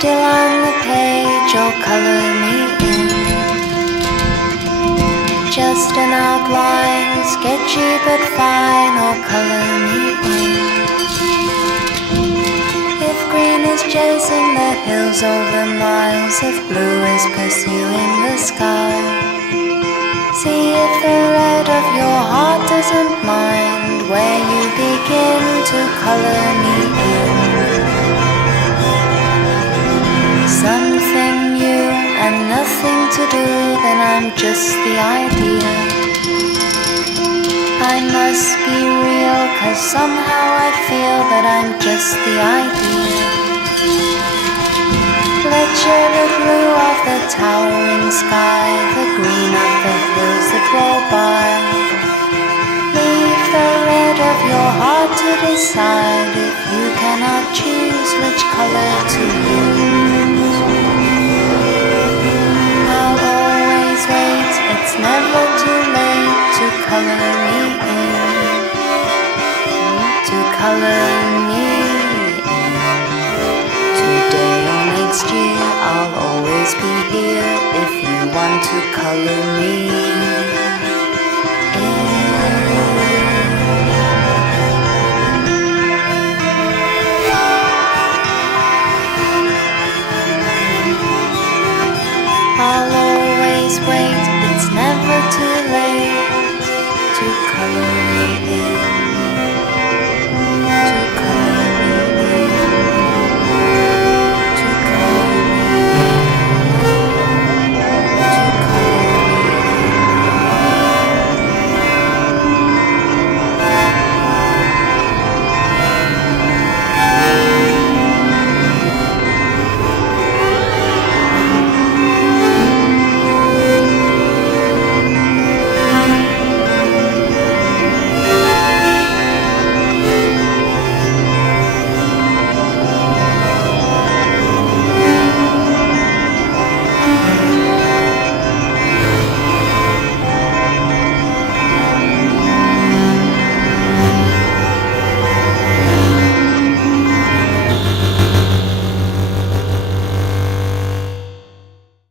still on the page or color me in. Just an outline, sketchy but fine, or color me in. If green is chasing the hills over miles, if blue is pursuing the sky, see if the red of your heart doesn't mind where you begin to color me in. Something new and nothing to do, then I'm just the idea. I must be real, 'cause somehow I feel that I'm just the idea. Let's share the blue of the towering sky, the green of the hills that roll by. Leave the red of your heart to decide if you cannot choose which color to use. I'll always wait, it's never too late to color me in, to color me in. Today or next year, I'll always be here if you want to color me in. I'll always wait, it's never too late to color